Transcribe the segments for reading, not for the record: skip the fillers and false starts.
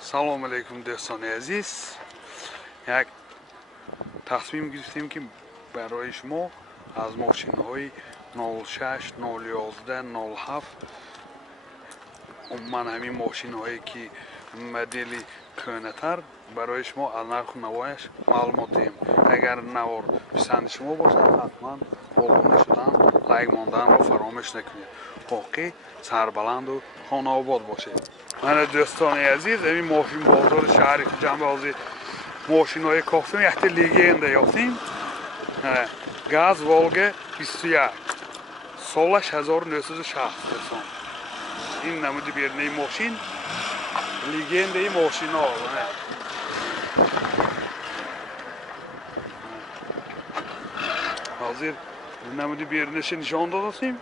سلام علیکم دوستان عزیز. یک تصمیم گرفتیم که برای شما از ماشین های 06 011 07 عموما همین ماشین هایی که مدل کنتر برای شما از نرخ و نوایش معلومات دهیم. اگر نوار پسند شما باشد حتما آبونه شدن لایک ماندن را فراموش نکنید. باقی سربلند و خانه آباد باشید. من دوستان عزیز این ماشین بازار شهر جنبازی ماشین های کافتیم یک لیگنده یافتیم. گاز والگا 21 سالش 1960 دوستان. این نمودی بیرنه ماشین لیگنده ماشین ها. حاضر نمودی بیرنش نشان دادیم.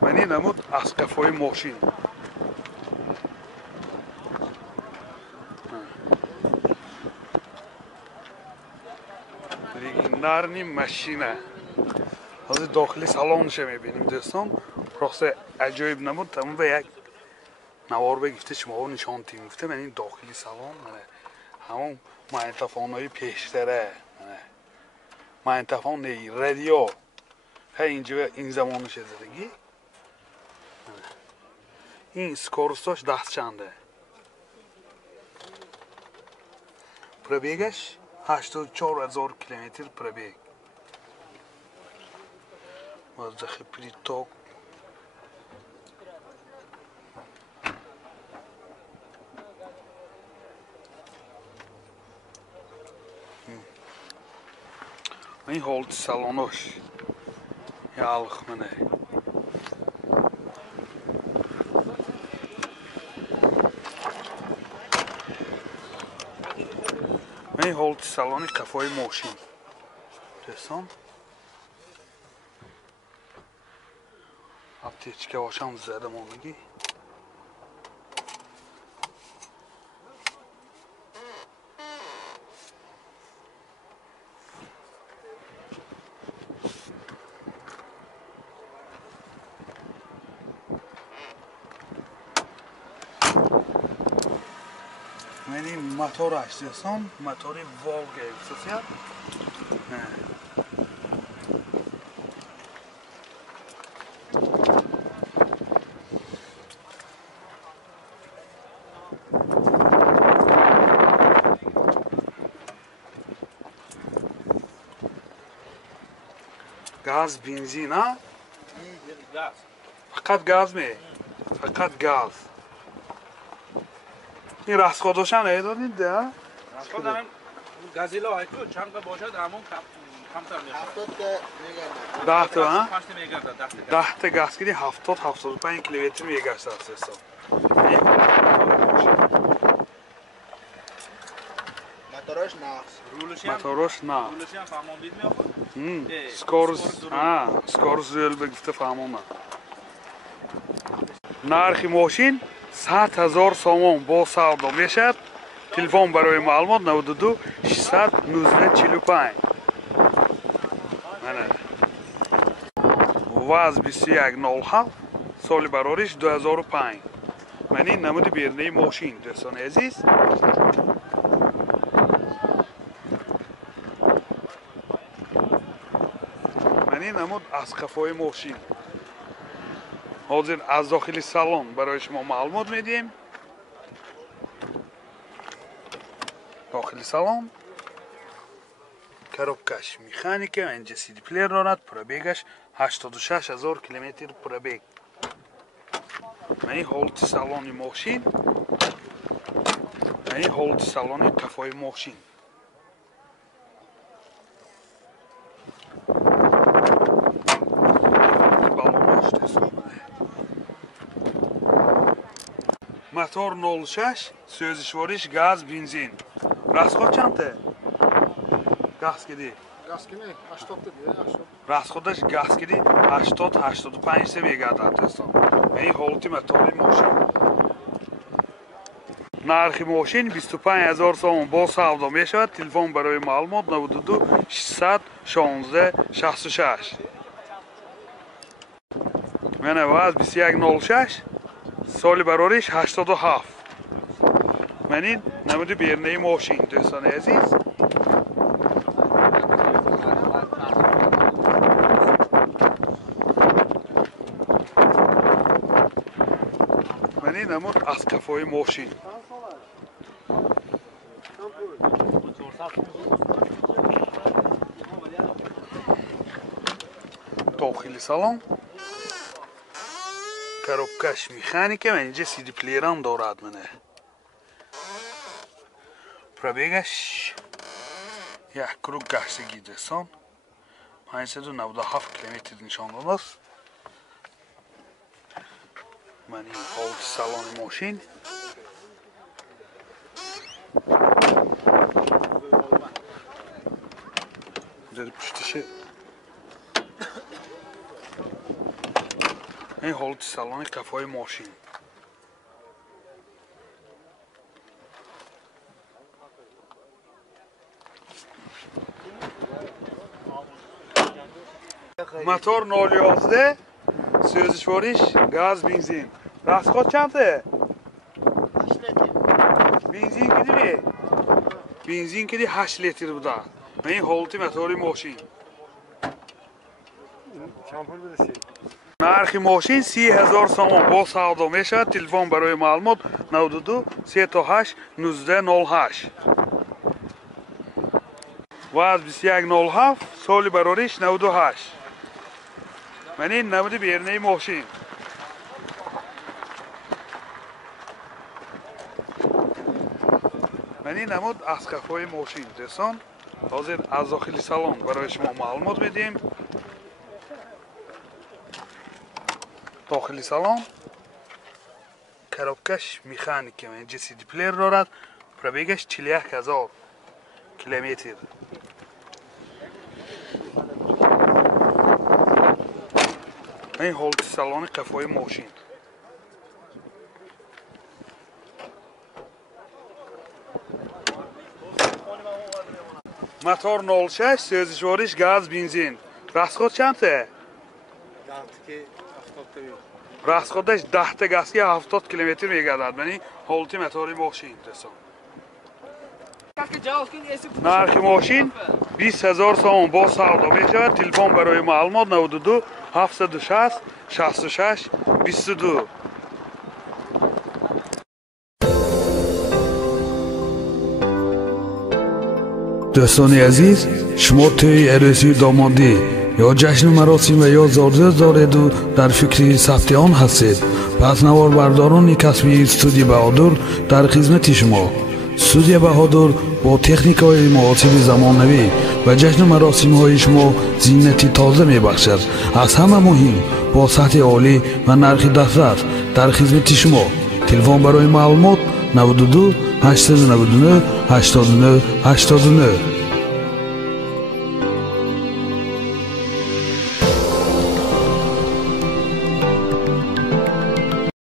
من این نمود از قفای ماشین لیگندرنی ماشینه. حاضر داخلی سالنش میبینیم دوستان. راست عجایب نمود. تمام به یک نوار بگفته شما نشان تیم گفته. من این داخلی سالن همون مایتافون های پیشتره مایتافون رادیو اینجا این زمانش زدگی. این سکورستاش دست چنده. پربیگش 84,000 کیلومتر پربیگ. وضخ پریتاک این هولت سالانش یالخ منه. این هولت سالانی کفای ماشین دوستان. aptečka vašam zedem onogi. Meni motor açtıysam, motoru Volga yüksek. Gaz, benzin ha? Gaz. Fakat gaz mı? Fakat gaz. این راسخودش هم ندارید ده؟ راسخود دارن گازیلا هایکو چند تا باشد همون کمتر میشه. 10 تا ها؟ 5 تا میگرده 10 تا گاز کردی 70-75 کیلومتر میگشت اساسا. موتورش نه. موتورش نه. رولش هم فهمون بید میآخه. سکورز سکورز رول بگفته فهمونم. نرخ ماشین 100,000 سوم با سودا میشد. تلفن برای معلومات 92 619 45. واز 2107 سال برارش 2005. من این نمود بیرنه ماشین دوستان عزیز. من این نمود از قفای ماشین. حاضر از داخل سالن برای شما معلومات میدیم. داخل سالن коробкаш механика اینجا سی دی پلیر دارد. پربیگش 86,000 کیلومتر پربیگ. این هولت سالن ماشین. این هولت سالن قفای ماشین. موتور 06 سوزشوارش گاز بنزین. راسخود چنده؟ گاز کدی؟ گاز کنه 80 دیگه 80. راسخودش گاز کدی 80-85 سه میگردد دوستان. این هولت موتور ماشین. نرخ ماشین 25,000 سوم با سودا میشود. تلفن برای معلومات 92 616 66. من واز 2106 соли барориш 87. Манин намуди бернаи мошин дӯстони азиз. Манин намуд аз кафои мошин. داخلی سالن коробкаш механика ва инҷа CD плеерам дорад мана. Пробегаш 1 круг гаштагӣ дӯстон 597 километр нишон додааст. Мани ҳолати салони мошин дар пуштише این حالت سالن کفای ماشین موتور 011 سوزشوارش گاز بنزین راسخوت چنده؟ 8 لیتر بنزین کدی بنزین کدی 8 لیتر بوده این حالت موتور ماشین چامپول بده нархи мошин 30,000 сомон бо савдо мешавад. Телефон барои маълумот 92 38 1908 ваз 2107 соли барориш 98. манин намуди бернаи мошин манин намуд аз кафои мошин дӯстон ҳозир аз дохили салон барои шумо маълумот медиҳем. داخلی سالن коробкаш механика инҷа CD плеер дорад. пробегаш 41000 километр. این حالت سالن کفای ماشین موتور 06 سوزشوارش گاز بنزین راسخوت چنده؟ расходаш 10 та газки 70 километр мегардад. Яъни ҳолати мотори мошин дӯстон. нархи мошин 20000 сомон бо савдо мешавад. телефон барои маълумот 92 760 66 22. дӯстони азиз, шумо тӯи арӯсии домодӣ ё ҷашну маросим ва ё зорзӯз дореду дар фикри сабти он ҳастед? пас наворбардорони касбии студияи баҳодур дар хизмати шумо. студияи баҳодур бо техникаҳои муосири замонавӣ ва ҷашну маросимҳои шумо зиннати тоза мебахшад. аз ҳама муҳим бо сатҳи олӣ ва нархи дастрас дар хизмати шумо. телефон барои маълумот 92 899 89 89.